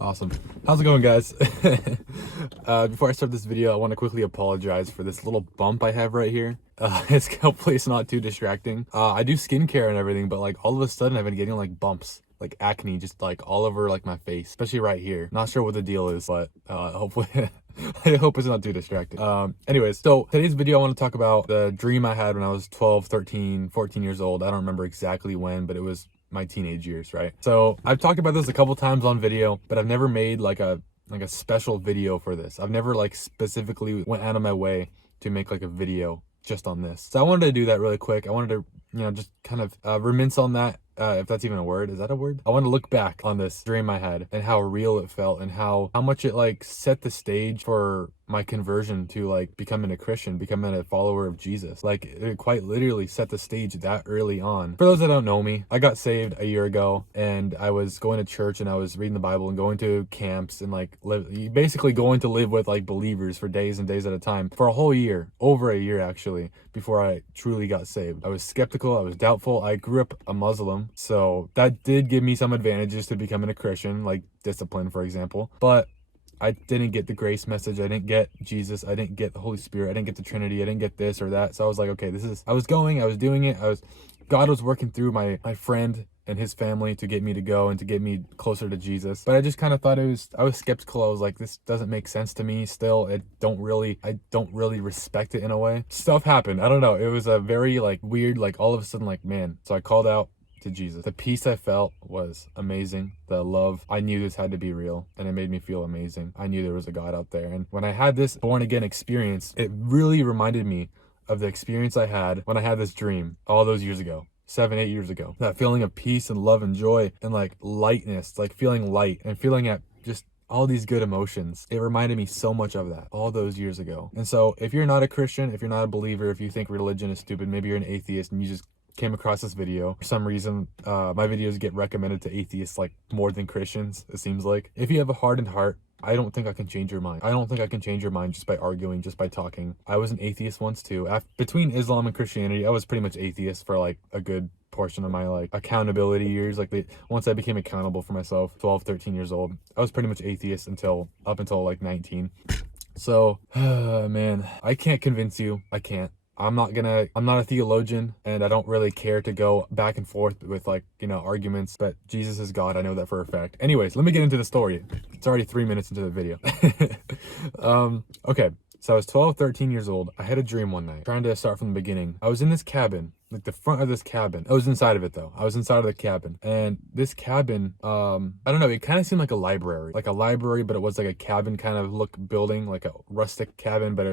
Awesome. How's it going, guys? Before I start this video, I want to quickly apologize for this little bump I have right here. Hopefully it's not too distracting. I do skincare and everything, but like all of a sudden I've been getting like bumps, like acne, just like all over like my face, especially right here. Not sure what the deal is, but hopefully I hope it's not too distracting. Anyways, so today's video I want to talk about the dream I had when I was 12, 13, 14 years old. I don't remember exactly when, but it was my teenage years, right? So I've talked about this a couple times on video, but I've never made like a special video for this. I've never like specifically went out of my way to make like a video just on this. So I wanted to do that really quick. I wanted to, just kind of reminisce on that. If that's even a word. Is that a word? I want to look back on this dream I had and how real it felt and how much it like set the stage for my conversion to like becoming a Christian, becoming a follower of Jesus. Like it quite literally set the stage that early on. For those that don't know me, I got saved a year ago and I was going to church and I was reading the Bible and going to camps and like basically going to live with like believers for days and days at a time for a whole year, over a year actually, before I truly got saved. I was skeptical, I was doubtful. I grew up a Muslim, so that did give me some advantages to becoming a Christian, like discipline, for example. But I didn't get the grace message. I didn't get Jesus. I didn't get the Holy Spirit. I didn't get the Trinity. I didn't get this or that. So I was like, okay, I was doing it. God was working through my friend and his family to get me to go and to get me closer to Jesus. But I just kind of thought I was skeptical. I was like, this doesn't make sense to me still. I don't really respect it in a way. Stuff happened. I don't know. It was a very like weird, like all of a sudden, like, man. So I called out to Jesus. The peace I felt was amazing. The love, I knew this had to be real and it made me feel amazing. I knew there was a God out there. And when I had this born again experience, it really reminded me of the experience I had when I had this dream all those years ago. 7, 8 years ago. That feeling of peace and love and joy and like lightness, like feeling light and feeling at just all these good emotions. It reminded me so much of that all those years ago. And so if you're not a Christian, if you're not a believer, if you think religion is stupid, maybe you're an atheist and you just came across this video. For some reason, my videos get recommended to atheists like more than Christians, it seems like. If you have a hardened heart, I don't think I can change your mind. I don't think I can change your mind just by arguing, just by talking. I was an atheist once too. Between Islam and Christianity, I was pretty much atheist for like a good portion of my like accountability years. Like once I became accountable for myself, 12, 13 years old, I was pretty much atheist up until like 19. So, man, I can't convince you. I can't. I'm not a theologian and I don't really care to go back and forth with like, arguments, but Jesus is God. I know that for a fact. Anyways, let me get into the story. It's already 3 minutes into the video. Okay. So I was 12, 13 years old. I had a dream one night, trying to start from the beginning. I was in this cabin, like the front of this cabin. I was inside of it though. I was inside of the cabin, and this cabin, I don't know, it kind of seemed like a library, but it was like a cabin kind of look building, like a rustic cabin, but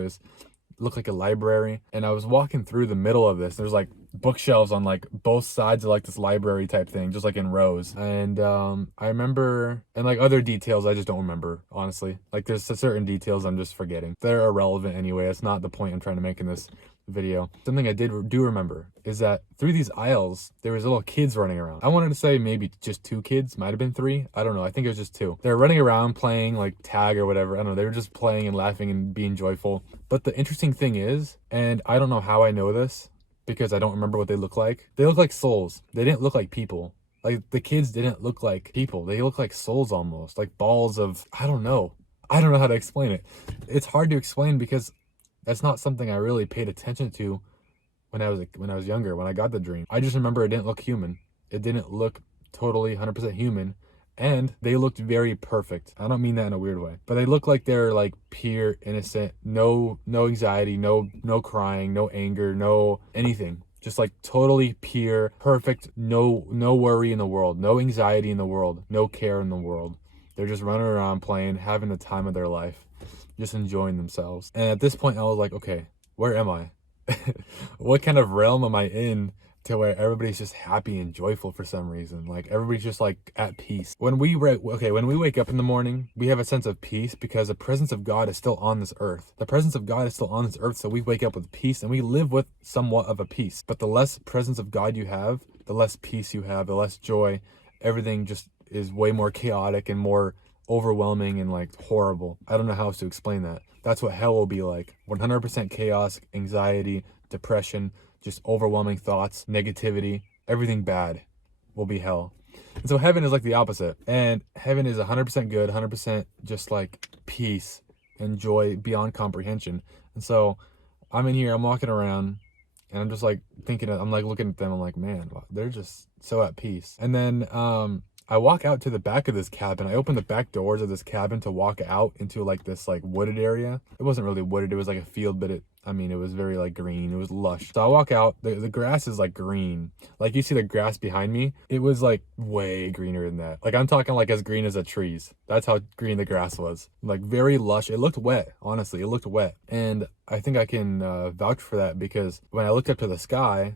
looked like a library. And I was walking through the middle of this. There's like bookshelves on like both sides of like this library type thing, just like in rows. And I remember, and like other details I just don't remember, honestly. Like there's certain details I'm just forgetting. They're irrelevant anyway. It's not the point I'm trying to make in this video. Something I do remember is that through these aisles there was little kids running around. I wanted to say maybe just 2 kids, might have been 3, I don't know. I think it was just 2. They were running around playing like tag or whatever. I don't know, they were just playing and laughing and being joyful. But the interesting thing is, and I don't know how I know this because I don't remember what they look like. They look like souls. They didn't look like people. Like the kids didn't look like people. They look like souls almost, like balls of, I don't know how to explain it. It's hard to explain because that's not something I really paid attention to when I was younger, when I got the dream. I just remember it didn't look human. It didn't look totally 100% human, and they looked very perfect. I don't mean that in a weird way, but they look like they're like pure, innocent, no anxiety, no crying, no anger, no anything. Just like totally pure, perfect, no worry in the world, no anxiety in the world, no care in the world. They're just running around playing, having the time of their life, just enjoying themselves. And at this point I was like, okay, where am I? What kind of realm am I in to where everybody's just happy and joyful for some reason? Like everybody's just like at peace. When we wake up in the morning, we have a sense of peace because the presence of God is still on this earth. The presence of God is still on this earth, so we wake up with peace and we live with somewhat of a peace. But the less presence of God you have, the less peace you have, the less joy. Everything just is way more chaotic and more overwhelming and like horrible. I don't know how else to explain that. That's what hell will be like. 100% chaos, anxiety, depression, just overwhelming thoughts, negativity, everything bad will be hell. And so heaven is like the opposite. And heaven is 100% good, 100% just like peace and joy beyond comprehension. And so I'm in here, I'm walking around, and I'm just like thinking, I'm like looking at them, I'm like, man, they're just so at peace. And then I walk out to the back of this cabin. I open the back doors of this cabin to walk out into like this like wooded area. It wasn't really wooded, it was like a field, but it was very like green, it was lush. So I walk out, the grass is like green. Like you see the grass behind me, it was like way greener than that. Like I'm talking like as green as the trees. That's how green the grass was. Like very lush. It looked wet, honestly, it looked wet. And I think I can vouch for that because when I looked up to the sky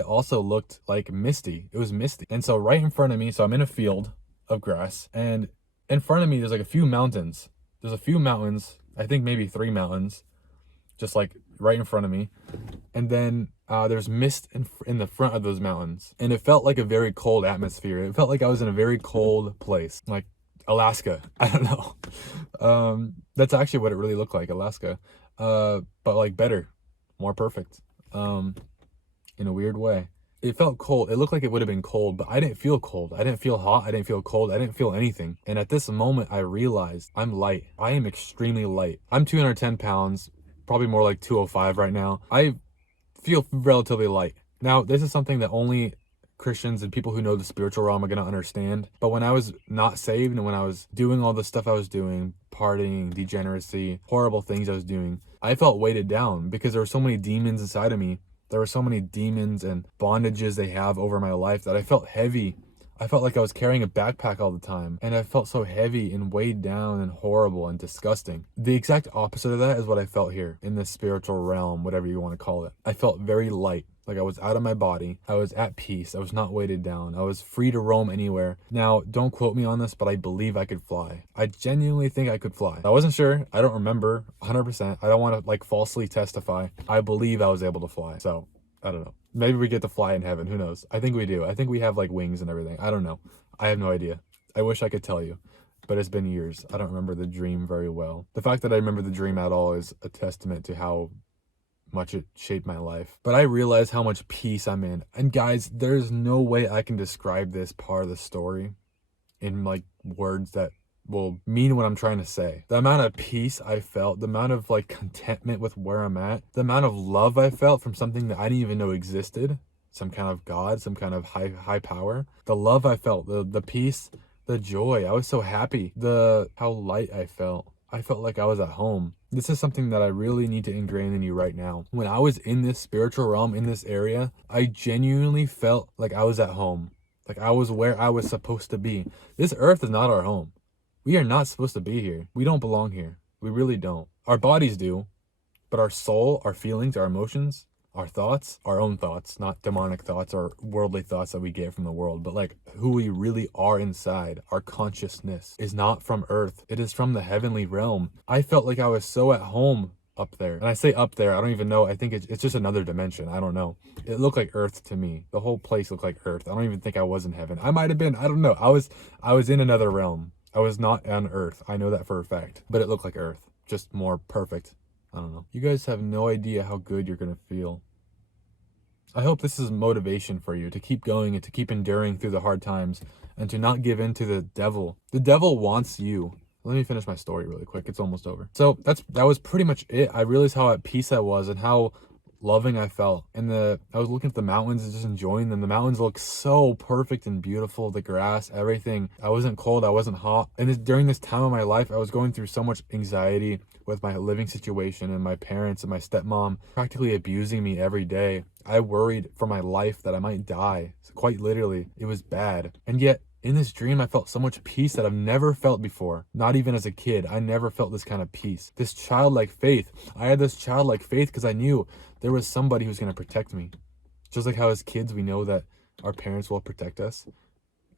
also looked like misty. It was misty. And so right in front of me, so I'm in a field of grass, and in front of me there's like a few mountains. There's a few mountains, I think maybe 3 mountains, just like right in front of me. And then there's mist in the front of those mountains. And it felt like a very cold atmosphere. It felt like I was in a very cold place, like Alaska. I don't know. That's actually what it really looked like, Alaska. But like better, more perfect. In a weird way. It felt cold. It looked like it would have been cold, but I didn't feel cold. I didn't feel hot. I didn't feel cold. I didn't feel anything. And at this moment, I realized I'm light. I am extremely light. I'm 210 pounds, probably more like 205 right now. I feel relatively light. Now, this is something that only Christians and people who know the spiritual realm are going to understand. But when I was not saved and when I was doing all the stuff I was doing, partying, degeneracy, horrible things I was doing, I felt weighted down because there were so many demons inside of me. There were so many demons and bondages they have over my life that I felt heavy. I felt like I was carrying a backpack all the time, and I felt so heavy and weighed down and horrible and disgusting. The exact opposite of that is what I felt here in this spiritual realm, whatever you want to call it. I felt very light, like I was out of my body. I was at peace. I was not weighted down. I was free to roam anywhere. Now, don't quote me on this, but I believe I could fly. I genuinely think I could fly. I wasn't sure. I don't remember 100%. I don't want to like falsely testify. I believe I was able to fly. So I don't know. Maybe we get to fly in heaven. Who knows? I think we do. I think we have like wings and everything. I don't know. I have no idea. I wish I could tell you, but it's been years. I don't remember the dream very well. The fact that I remember the dream at all is a testament to how much it shaped my life. But I realize how much peace I'm in. And guys, there's no way I can describe this part of the story in like words that will mean what I'm trying to say. The amount of peace I felt, the amount of like contentment with where I'm at, the amount of love I felt from something that I didn't even know existed, some kind of God, some kind of high power. The love I felt, the peace, the joy. I was so happy. How light I felt. I felt like I was at home. This is something that I really need to ingrain in you right now. When I was in this spiritual realm, in this area, I genuinely felt like I was at home. Like I was where I was supposed to be. This earth is not our home. We are not supposed to be here. We don't belong here. We really don't. Our bodies do, but our soul, our feelings, our emotions, our thoughts, our own thoughts, not demonic thoughts or worldly thoughts that we get from the world, but like who we really are inside, our consciousness is not from earth. It is from the heavenly realm. I felt like I was so at home up there. And I say up there, I don't even know. I think it's just another dimension. I don't know. It looked like earth to me. The whole place looked like earth. I don't even think I was in heaven. I might have been. I don't know. I was in another realm. I was not on earth. I know that for a fact. But it looked like earth. Just more perfect. I don't know. You guys have no idea how good you're going to feel. I hope this is motivation for you to keep going and to keep enduring through the hard times and to not give in to the devil. The devil wants you. Let me finish my story really quick. It's almost over. So that was pretty much it. I realized how at peace I was and how loving I felt. And I was looking at the mountains and just enjoying them. The mountains look so perfect and beautiful. The grass, everything. I wasn't cold. I wasn't hot. And during this time of my life, I was going through so much anxiety with my living situation and my parents and my stepmom practically abusing me every day. I worried for my life that I might die. Quite literally, it was bad. And yet, in this dream, I felt so much peace that I've never felt before. Not even as a kid. I never felt this kind of peace. This childlike faith. I had this childlike faith because I knew there was somebody who's going to protect me. Just like how as kids, we know that our parents will protect us.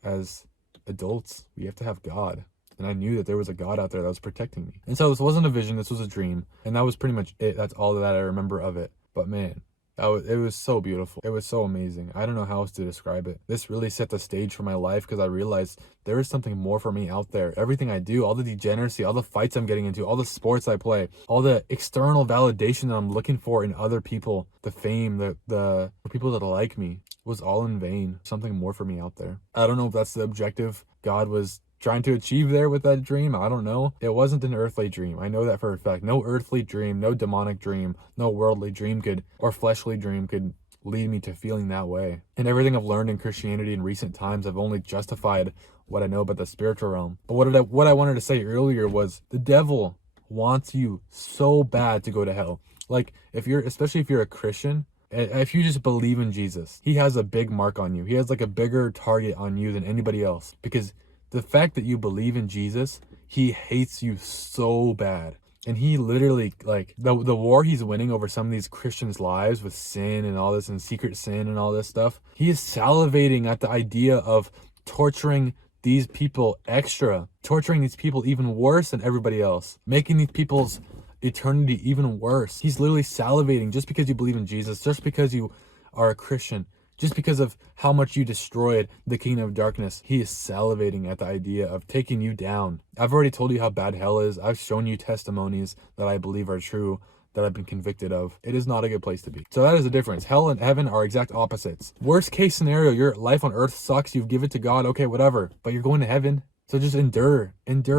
As adults, we have to have God. And I knew that there was a God out there that was protecting me. And so this wasn't a vision. This was a dream. And that was pretty much it. That's all that I remember of it. But man, It was so beautiful. It was so amazing. I don't know how else to describe it. This really set the stage for my life because I realized there is something more for me out there. Everything I do, all the degeneracy, all the fights I'm getting into, all the sports I play, all the external validation that I'm looking for in other people, the fame, the people that like me, was all in vain. Something more for me out there. I don't know if that's the objective God was trying to achieve there with that dream. I don't know. It wasn't an earthly dream. I know that for a fact. No earthly dream, no demonic dream, no worldly dream or fleshly dream could lead me to feeling that way. And everything I've learned in Christianity in recent times, I've only justified what I know about the spiritual realm. But what I wanted to say earlier was the devil wants you so bad to go to hell. Like especially if you're a Christian, if you just believe in Jesus, he has a big mark on you. He has like a bigger target on you than anybody else, because the fact that you believe in Jesus, he hates you so bad. And he literally, like, the war he's winning over some of these Christians' lives with sin and all this, and secret sin and all this stuff, he is salivating at the idea of torturing these people extra, torturing these people even worse than everybody else, making these people's eternity even worse. He's literally salivating just because you believe in Jesus, just because you are a Christian, just because of how much you destroyed the kingdom of darkness. He is salivating at the idea of taking you down. I've already told you how bad hell is. I've shown you testimonies that I believe are true, that I've been convicted of. It is not a good place to be. So that is the difference. Hell and heaven are exact opposites. Worst case scenario, your life on earth sucks. You give it to God. Okay, whatever. But you're going to heaven. So just endure,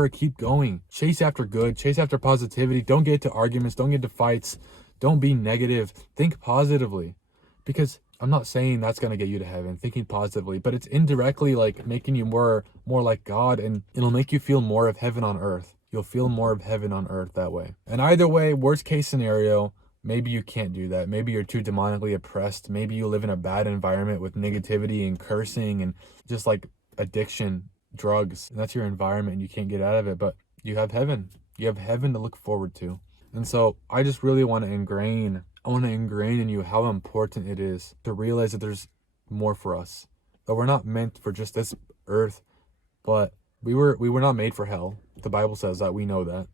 keep going. Chase after good, chase after positivity. Don't get into arguments. Don't get into fights. Don't be negative. Think positively. Because I'm not saying that's going to get you to heaven, thinking positively, but it's indirectly like making you more like God, and it'll make you feel more of heaven on earth. You'll feel more of heaven on earth that way. And either way, worst case scenario, maybe you can't do that. Maybe you're too demonically oppressed. Maybe you live in a bad environment with negativity and cursing and just like addiction, drugs, and that's your environment and you can't get out of it. But you have heaven. You have heaven to look forward to. And so I just really want to ingrain in you how important it is to realize that there's more for us. That we're not meant for just this earth, but we were not made for hell. The Bible says that, we know that.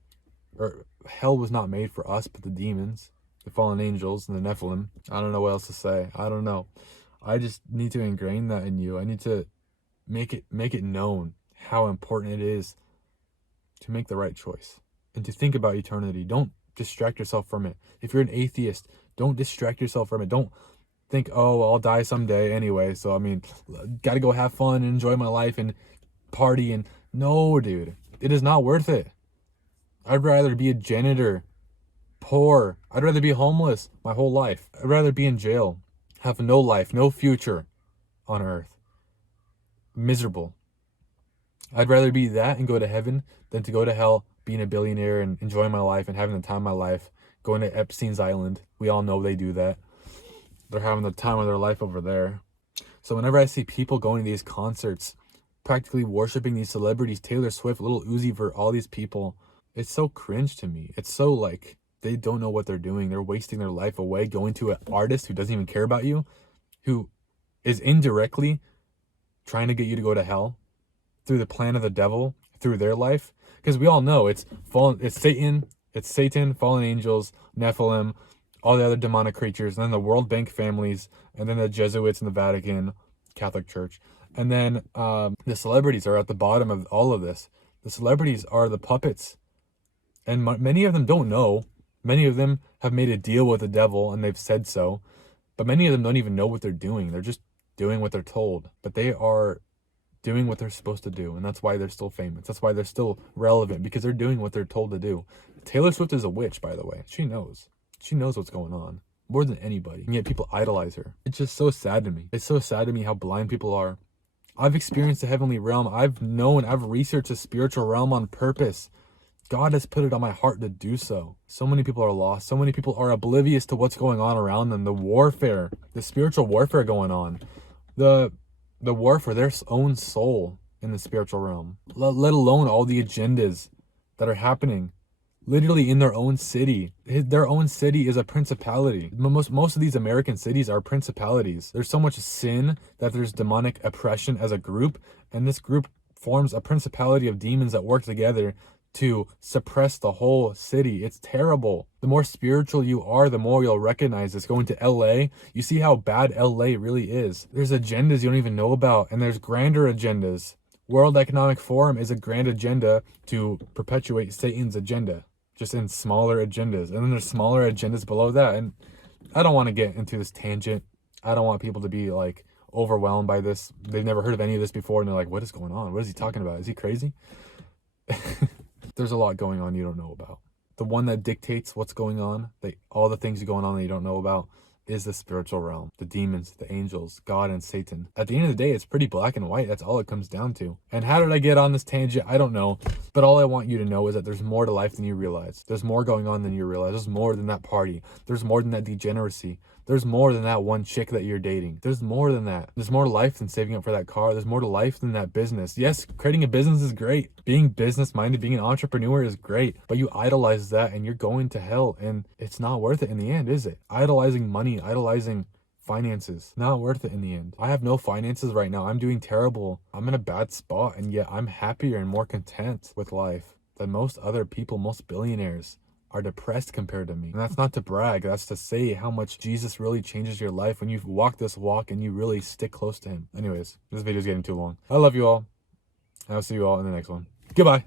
Or hell was not made for us, but the demons, the fallen angels, and the Nephilim. I don't know what else to say. I don't know. I just need to ingrain that in you. I need to make it known how important it is to make the right choice and to think about eternity. Don't distract yourself from it. If you're an atheist, don't distract yourself from it. Don't think, oh, I'll die someday anyway, so I mean, gotta go have fun and enjoy my life and party. And no, dude, it is not worth it. I'd rather be a janitor, poor. I'd rather be homeless my whole life. I'd rather be in jail, have no life, no future on earth, miserable. I'd rather be that and go to heaven than to go to hell, being a billionaire and enjoying my life and having the time of my life, going to Epstein's Island. We all know they do that. They're having the time of their life over there. So whenever I see people going to these concerts, practically worshiping these celebrities, Taylor Swift, Lil Uzi Vert, all these people, it's so cringe to me. It's so like, they don't know what they're doing. They're wasting their life away going to an artist who doesn't even care about you, who is indirectly trying to get you to go to hell through the plan of the devil, through their life. Because we all know it's Satan, fallen angels, Nephilim, all the other demonic creatures, and then the World Bank families, and then the Jesuits and the Vatican, Catholic Church. And then the celebrities are at the bottom of all of this. The celebrities are the puppets. And many of them don't know. Many of them have made a deal with the devil, and they've said so. But many of them don't even know what they're doing. They're just doing what they're told. But they are doing what they're supposed to do, and that's why they're still famous. That's why they're still relevant, because they're doing what they're told to do. Taylor Swift is a witch, by the way. She knows what's going on more than anybody, and yet people idolize her. It's just so sad to me. It's so sad to me how blind people are. I've experienced the heavenly realm. I've researched the spiritual realm on purpose. God has put it on my heart to do so. So many people are lost. So many people are oblivious to what's going on around them. The warfare, the spiritual warfare going on, the war for their own soul in the spiritual realm, let alone all the agendas that are happening literally in their own city. Their own city is a principality. Most of these American cities are principalities. There's so much sin that there's demonic oppression as a group, and this group forms a principality of demons that work together to suppress the whole city. It's terrible. The more spiritual you are, the more you'll recognize this. Going to LA, you see how bad LA really is. There's agendas you don't even know about, and there's grander agendas. World Economic Forum is a grand agenda to perpetuate Satan's agenda, just in smaller agendas. And then there's smaller agendas below that. And I don't want to get into this tangent. I don't want people to be like overwhelmed by this. They've never heard of any of this before, and they're like, what is going on? What is he talking about? Is he crazy? There's a lot going on you don't know about. The one that dictates what's going on, all the things going on that you don't know about, is the spiritual realm. The demons, the angels, God, and Satan. At the end of the day, it's pretty black and white. That's all it comes down to. And how did I get on this tangent? I don't know. But all I want you to know is that there's more to life than you realize. There's more going on than you realize. There's more than that party. There's more than that degeneracy. There's more than that one chick that you're dating. There's more than that. There's more to life than saving up for that car. There's more to life than that business. Yes, creating a business is great. Being business-minded, being an entrepreneur is great. But you idolize that and you're going to hell. And it's not worth it in the end, is it? Idolizing money, idolizing finances, not worth it in the end. I have no finances right now. I'm doing terrible. I'm in a bad spot. And yet I'm happier and more content with life than most other people, most billionaires are depressed compared to me. And that's not to brag, that's to say how much Jesus really changes your life when you walk this walk and you really stick close to him. Anyways, this video is getting too long. I love you all. I'll see you all in the next one. Goodbye.